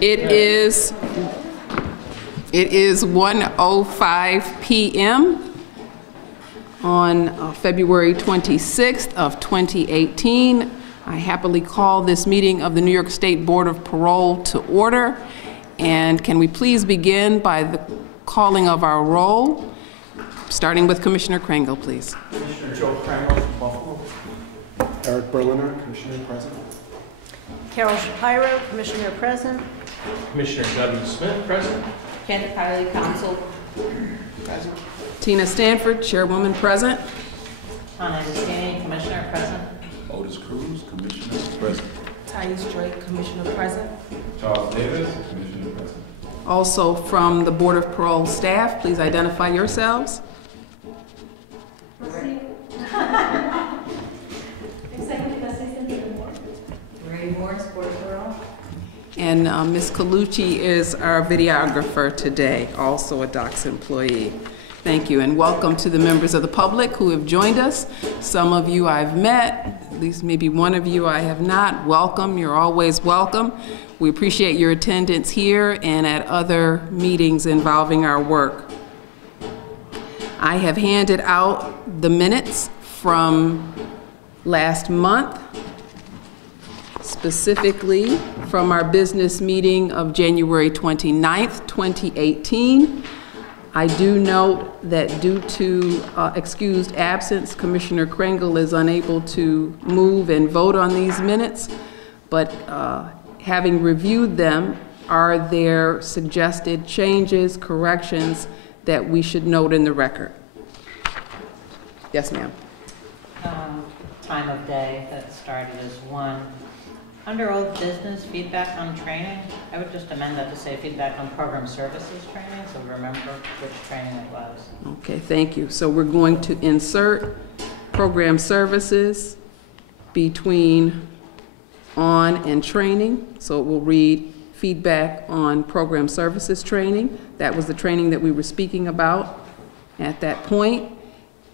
It is 1:05 p.m. on February 26th of 2018. I happily call this meeting of the New York State Board of Parole to order. And can we please begin by the calling of our roll, starting with Commissioner Kringle, please. Commissioner Joe Kringle from Buffalo. Eric Berliner, Commissioner present. Carol Shapiro, Commissioner present. Commissioner W. Smith, present. Kenneth Kiley, Council, present. Tina Stanford, Chairwoman, present. Anna Destany, Commissioner, present. Otis Cruz, Commissioner, present. Thais Drake, Commissioner, present. Charles Davis, Commissioner, present. Also from the Board of Parole staff, please identify yourselves. Executive Assistant to the Board. Ray Morris, Board of Parole. And Ms. Colucci is our videographer today, also a DOCS employee. Thank you, and welcome to the members of the public who have joined us. Some of you I've met, at least maybe one of you I have not. Welcome, you're always welcome. We appreciate your attendance here and at other meetings involving our work. I have handed out the minutes from last month, specifically from our business meeting of January 29th, 2018. I do note that due to excused absence, Commissioner Kringle is unable to move and vote on these minutes, but having reviewed them, are there suggested changes, corrections that we should note in the record? Yes, ma'am. Time of day that started as 1. Under old business, feedback on training, I would just amend that to say feedback on program services training, so remember which training it was. Okay, thank you. So we're going to insert program services between on and training. So it will read feedback on program services training. That was the training that we were speaking about at that point.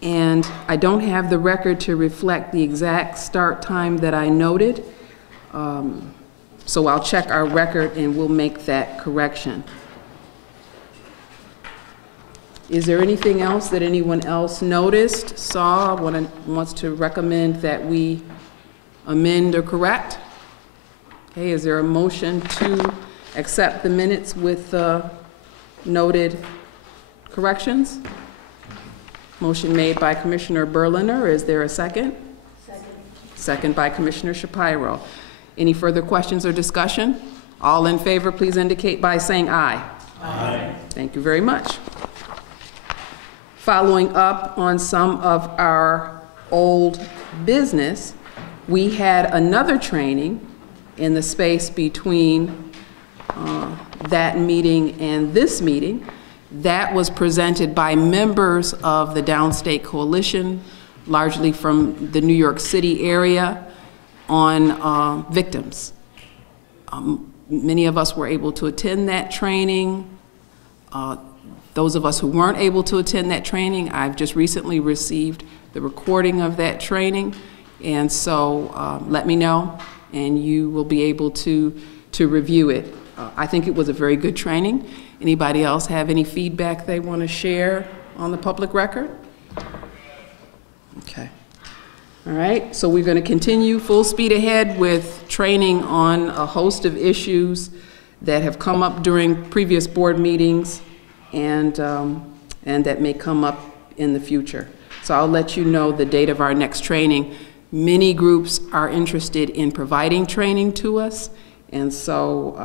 And I don't have the record to reflect the exact start time that I noted. So I'll check our record and we'll make that correction. Is there anything else that anyone else noticed, saw, wants to recommend that we amend or correct? Okay, is there a motion to accept the minutes with noted corrections? Motion made by Commissioner Berliner. Is there a second? Second. Second by Commissioner Shapiro. Any further questions or discussion? All in favor, please indicate by saying aye. Aye. Thank you very much. Following up on some of our old business, we had another training in the space between that meeting and this meeting that was presented by members of the Downstate Coalition, largely from the New York City area, on victims. Many of us were able to attend that training. Those of us who weren't able to attend that training, I've just recently received the recording of that training, and so let me know and you will be able to review it. I think it was a very good training. Anybody else have any feedback they want to share on the public record? Okay. All right, so we're going to continue full speed ahead with training on a host of issues that have come up during previous board meetings and that may come up in the future. So I'll let you know the date of our next training. Many groups are interested in providing training to us, and so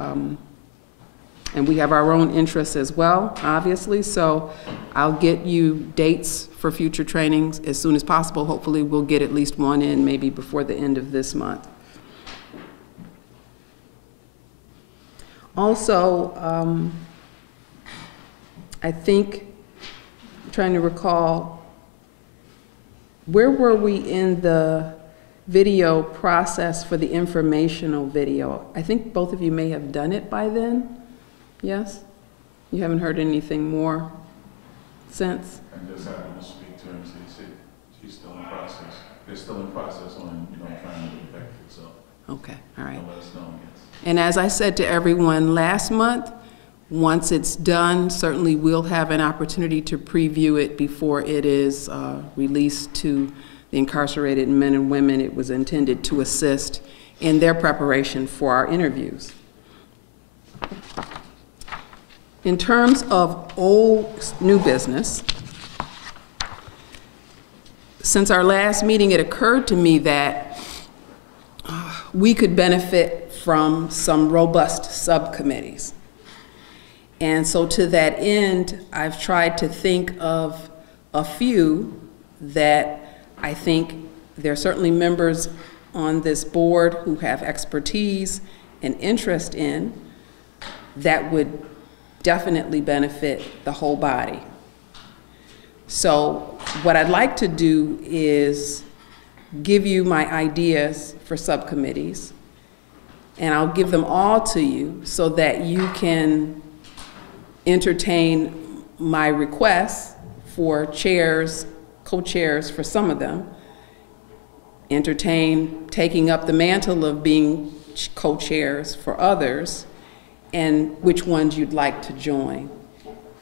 and we have our own interests as well, obviously, so I'll get you dates for future trainings as soon as possible. Hopefully we'll get at least one in maybe before the end of this month. Also, I think, I'm trying to recall, where were we in the video process for the informational video? I think both of you may have done it by then. Yes? You haven't heard anything more since? I just happened to speak to her and say she's still in process. They're still in process on, trying to perfect it, so. Okay, all right. They'll let us know, yes. And as I said to everyone last month, once it's done, certainly we'll have an opportunity to preview it before it is released to the incarcerated men and women it was intended to assist in their preparation for our interviews. In terms of new business, since our last meeting, it occurred to me that we could benefit from some robust subcommittees. And so to that end, I've tried to think of a few that I think there are certainly members on this board who have expertise and interest in that would definitely benefit the whole body. So what I'd like to do is give you my ideas for subcommittees, and I'll give them all to you so that you can entertain my requests for chairs, co-chairs for some of them, entertain taking up the mantle of being co-chairs for others, and which ones you'd like to join.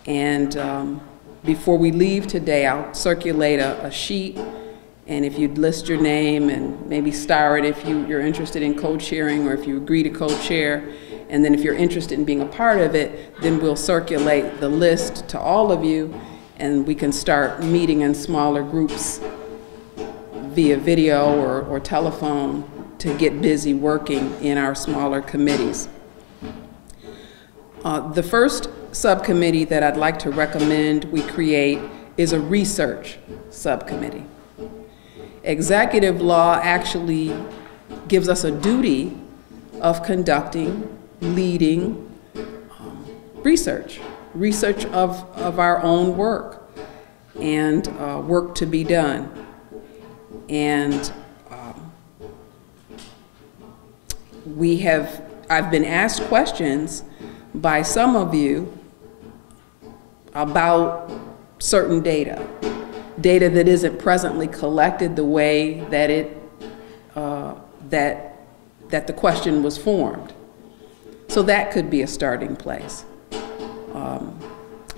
And before we leave today, I'll circulate a sheet, and if you'd list your name and maybe star it if you're interested in co-chairing or if you agree to co-chair, and then if you're interested in being a part of it, then we'll circulate the list to all of you, and we can start meeting in smaller groups via video or telephone to get busy working in our smaller committees. The first subcommittee that I'd like to recommend we create is a research subcommittee. Executive law actually gives us a duty of conducting, leading research of our own work and work to be done. And I've been asked questions by some of you about certain data that isn't presently collected the way that that the question was formed. So that could be a starting place.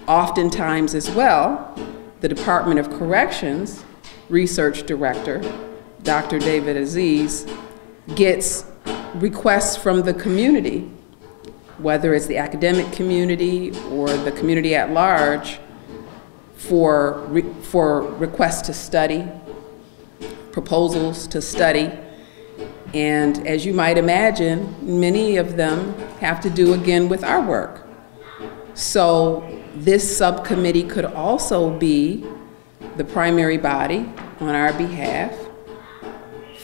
Oftentimes as well, the Department of Corrections Research Director, Dr. David Aziz, gets requests from the community, whether it's the academic community or the community at large, for requests to study, proposals to study. And as you might imagine, many of them have to do again with our work. So this subcommittee could also be the primary body on our behalf,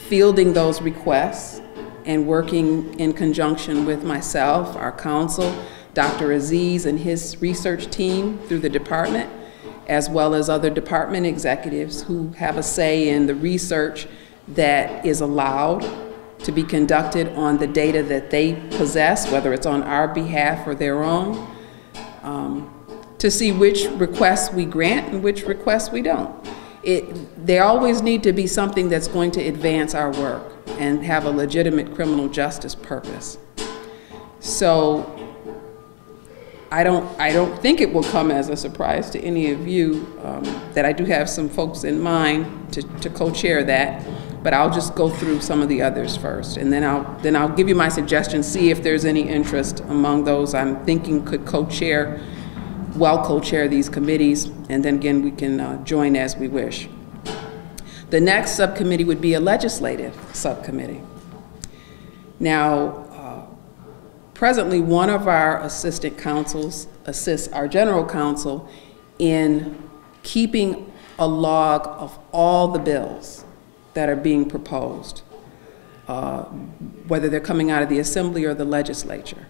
fielding those requests and working in conjunction with myself, our counsel, Dr. Aziz and his research team through the department, as well as other department executives who have a say in the research that is allowed to be conducted on the data that they possess, whether it's on our behalf or their own, to see which requests we grant and which requests we don't. They always need to be something that's going to advance our work and have a legitimate criminal justice purpose. So I don't think it will come as a surprise to any of you that I do have some folks in mind to co-chair that, but I'll just go through some of the others first, and then I'll give you my suggestions, see if there's any interest among those I'm thinking could co-chair these committees, and then again we can join as we wish. The next subcommittee would be a legislative subcommittee. Now, presently, one of our assistant counsels assists our general counsel in keeping a log of all the bills that are being proposed, whether they're coming out of the Assembly or the legislature.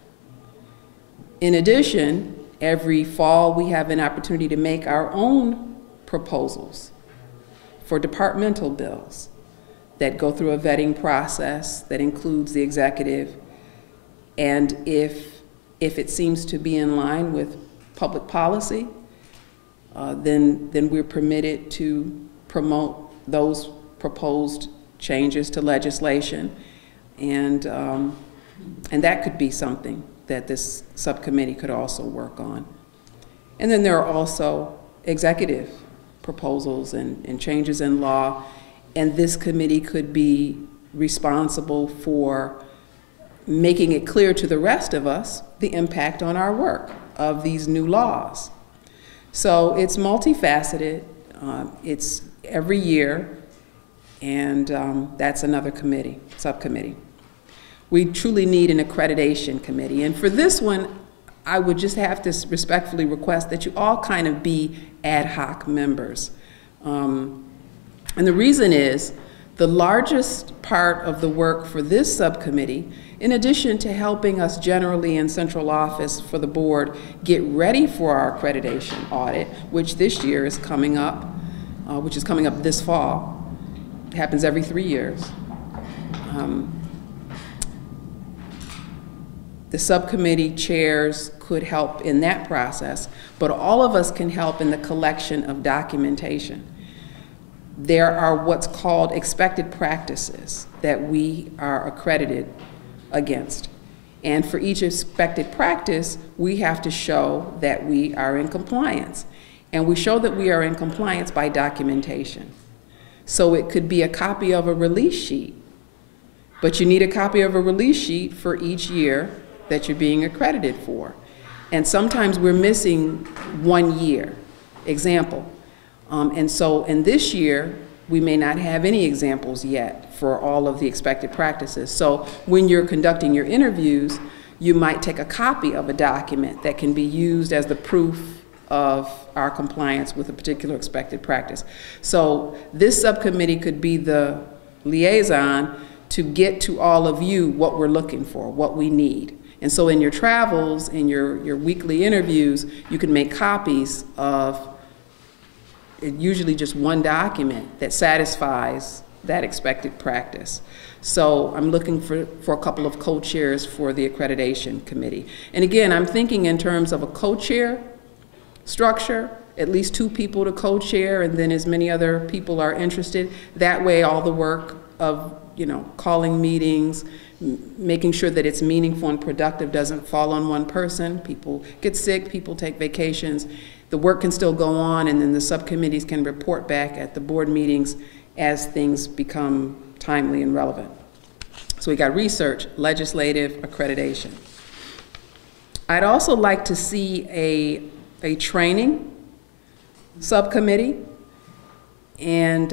In addition, every fall we have an opportunity to make our own proposals for departmental bills that go through a vetting process that includes the executive. And if it seems to be in line with public policy, then we're permitted to promote those proposed changes to legislation. And And that could be something that this subcommittee could also work on. And then there are also executive proposals and changes in law, and this committee could be responsible for making it clear to the rest of us the impact on our work of these new laws. So it's multifaceted, it's every year, and that's another committee, subcommittee. We truly need an accreditation committee, and for this one, I would just have to respectfully request that you all kind of be ad hoc members. And the reason is, the largest part of the work for this subcommittee, in addition to helping us generally in central office for the board get ready for our accreditation audit, which this year is coming up, which is coming up this fall. It happens every 3 years. The subcommittee chairs could help in that process, but all of us can help in the collection of documentation. There are what's called expected practices that we are accredited against. And for each expected practice, we have to show that we are in compliance. And we show that we are in compliance by documentation. So it could be a copy of a release sheet, but you need a copy of a release sheet for each year that you're being accredited for. And sometimes we're missing 1 year. Example. And so in this year, we may not have any examples yet for all of the expected practices. So when you're conducting your interviews, you might take a copy of a document that can be used as the proof of our compliance with a particular expected practice. So this subcommittee could be the liaison to get to all of you what we're looking for, what we need. And so in your travels, in your weekly interviews, you can make copies of usually just one document that satisfies that expected practice. So I'm looking for a couple of co-chairs for the accreditation committee. And again, I'm thinking in terms of a co-chair structure, at least 2 people to co-chair, and then as many other people are interested. That way all the work of, calling meetings, making sure that it's meaningful and productive doesn't fall on one person. People get sick, people take vacations. The work can still go on, and then the subcommittees can report back at the board meetings as things become timely and relevant. So we got research, legislative, accreditation. I'd also like to see a training subcommittee. And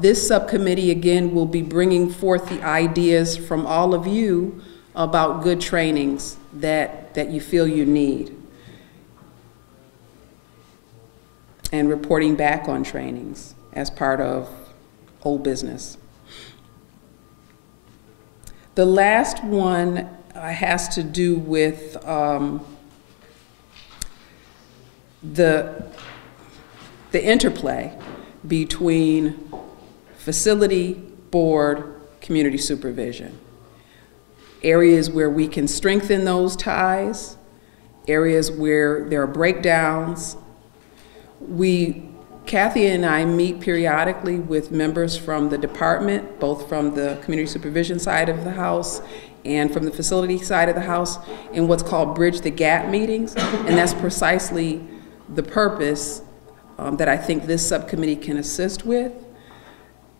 this subcommittee, again, will be bringing forth the ideas from all of you about good trainings that you feel you need, and reporting back on trainings as part of old business. The last one has to do with the interplay between facility, board, community supervision. Areas where we can strengthen those ties, areas where there are breakdowns. Kathy and I meet periodically with members from the department, both from the community supervision side of the house and from the facility side of the house, in what's called Bridge the Gap meetings, and that's precisely the purpose that I think this subcommittee can assist with.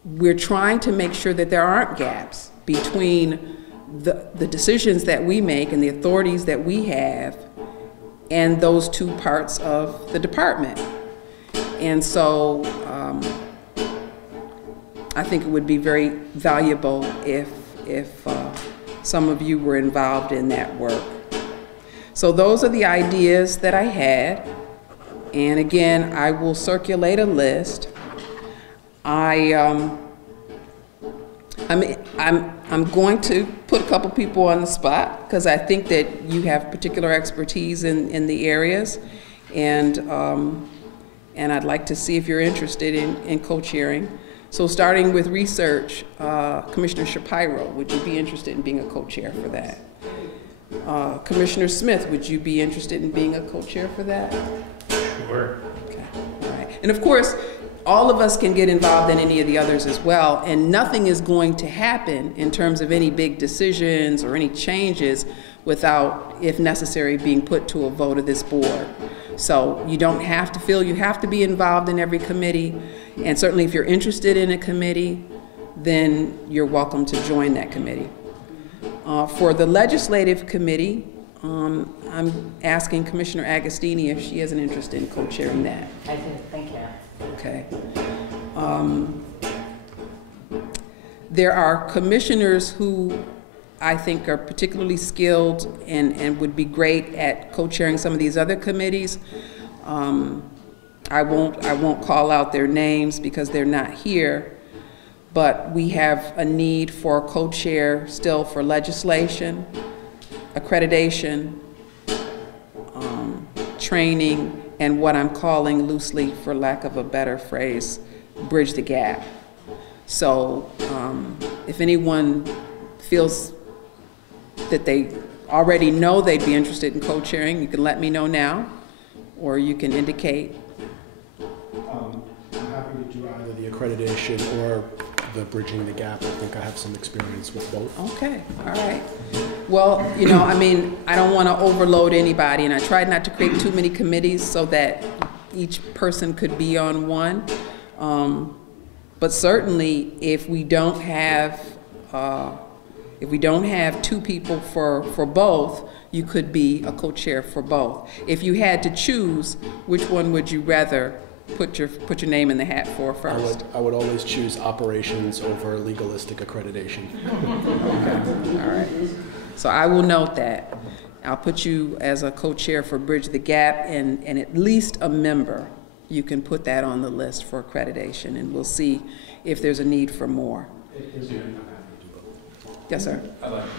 We're trying to make sure that there aren't gaps between the decisions that we make and the authorities that we have and those 2 parts of the department. And so I think it would be very valuable if some of you were involved in that work. So those are the ideas that I had. And again, I will circulate a list. I'm going to put a couple people on the spot because I think that you have particular expertise in the areas, and I'd like to see if you're interested in co-chairing. So starting with research, Commissioner Shapiro, would you be interested in being a co-chair for that? Commissioner Smith, would you be interested in being a co-chair for that? Sure. Okay, all right. And of course, all of us can get involved in any of the others as well, and nothing is going to happen in terms of any big decisions or any changes without, if necessary, being put to a vote of this board. So you don't have to feel you have to be involved in every committee, and certainly if you're interested in a committee, then you're welcome to join that committee. For the legislative committee, I'm asking Commissioner Agostini if she has an interest in co-chairing that. I do, thank you. Okay. There are commissioners who I think are particularly skilled and would be great at co-chairing some of these other committees. I won't call out their names because they're not here, but we have a need for a co-chair still for legislation, accreditation, training, and what I'm calling loosely, for lack of a better phrase, bridge the gap. So if anyone feels that they already know they'd be interested in co-chairing, you can let me know now, or you can indicate. I'm happy to do either the accreditation or the bridging the gap. I think I have some experience with both. Okay, all right. Well, you know, I mean, I don't want to overload anybody, and I tried not to create too many committees so that each person could be on one. But certainly, if we don't have two people for both, you could be a co-chair for both. If you had to choose, which one would you rather put your name in the hat for first? I would always choose operations over legalistic accreditation. Okay, all right. So I will note that. I'll put you as a co-chair for Bridge the Gap, and at least a member. You can put that on the list for accreditation, and we'll see if there's a need for more. Yes, sir. I'd like to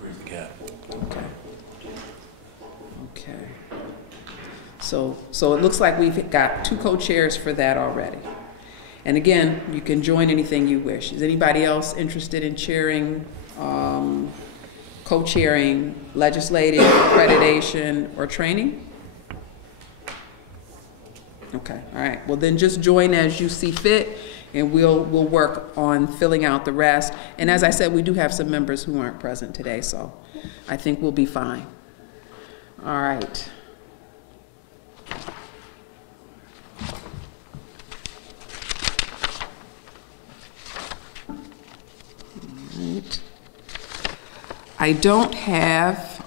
bridge the gap. Okay. Okay. So it looks like we've got 2 co-chairs for that already. And again, you can join anything you wish. Is anybody else interested in chairing, co-chairing legislative, accreditation, or training? Okay, all right. Well, then just join as you see fit, and we'll work on filling out the rest. And as I said, we do have some members who aren't present today, so I think we'll be fine. All right. Right. I don't have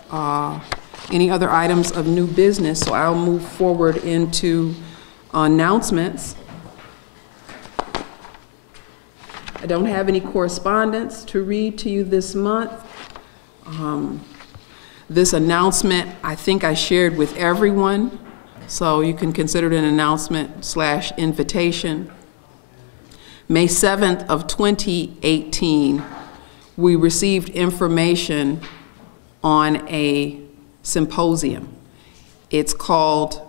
any other items of new business, so I'll move forward into announcements. I don't have any correspondence to read to you this month. This announcement, I think I shared with everyone, so you can consider it an announcement/invitation. May 7th of 2018, we received information on a symposium. It's called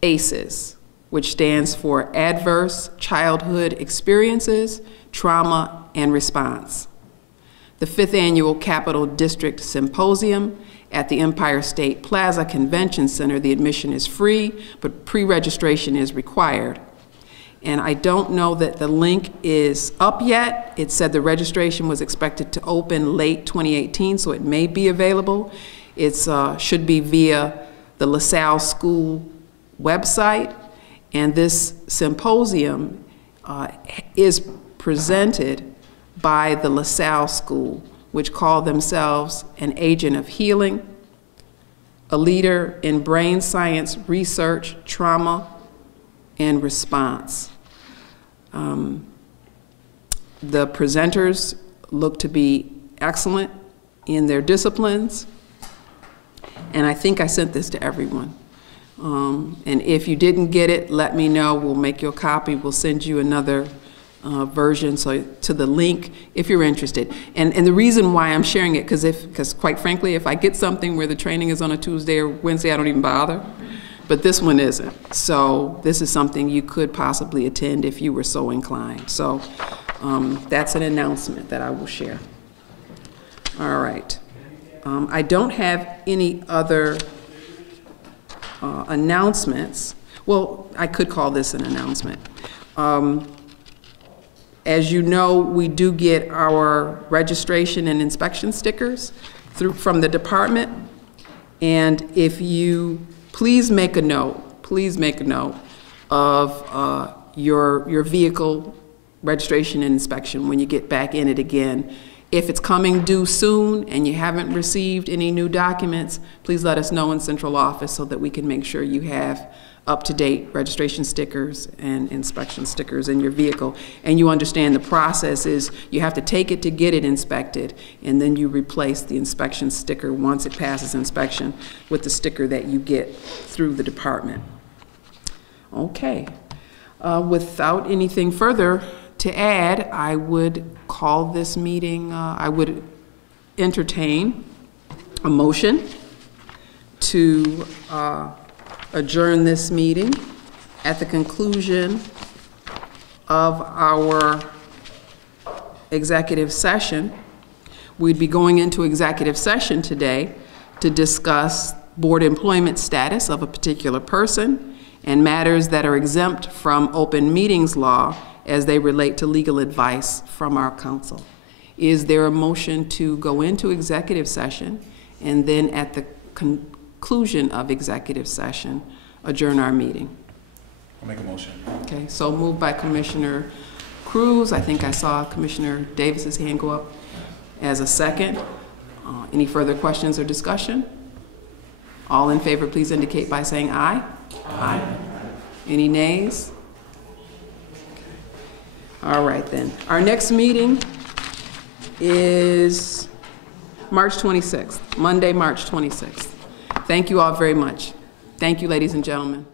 ACEs, which stands for Adverse Childhood Experiences, Trauma, and Response. The 5th Annual Capital District Symposium at the Empire State Plaza Convention Center. The admission is free, but pre-registration is required. And I don't know that the link is up yet. It said the registration was expected to open late 2018, so it may be available. It should be via the LaSalle School website. And this symposium is presented by the LaSalle School, which call themselves an agent of healing, a leader in brain science research, trauma, and response. The presenters look to be excellent in their disciplines, and I think I sent this to everyone. And if you didn't get it, let me know. We'll make you a copy. We'll send you another version to the link if you're interested. And the reason why I'm sharing it, because quite frankly, if I get something where the training is on a Tuesday or Wednesday, I don't even bother. But this one isn't. So this is something you could possibly attend if you were so inclined. So that's an announcement that I will share. All right. I don't have any other announcements. well, I could call this an announcement. As you know, we do get our registration and inspection stickers from the department. And if you, please make a note of your vehicle registration and inspection when you get back in it again. If it's coming due soon and you haven't received any new documents, please let us know in central office so that we can make sure you have up-to-date registration stickers and inspection stickers in your vehicle. And you understand the process is you have to take it to get it inspected, and then you replace the inspection sticker once it passes inspection with the sticker that you get through the department. Okay. Without anything further to add, I would call this meeting, I would entertain a motion to adjourn this meeting at the conclusion of our executive session. We'd be going into executive session today to discuss board employment status of a particular person and matters that are exempt from open meetings law as they relate to legal advice from our counsel. Is there a motion to go into executive session and then at the conclusion of executive session adjourn our meeting? I'll make a motion. Okay, so moved by Commissioner Cruz. I think I saw Commissioner Davis's hand go up as a second. Any further questions or discussion? All in favor, please indicate by saying aye. Aye. Any nays? All right then. Our next meeting is March 26th, Monday, March 26th. Thank you all very much. Thank you, ladies and gentlemen.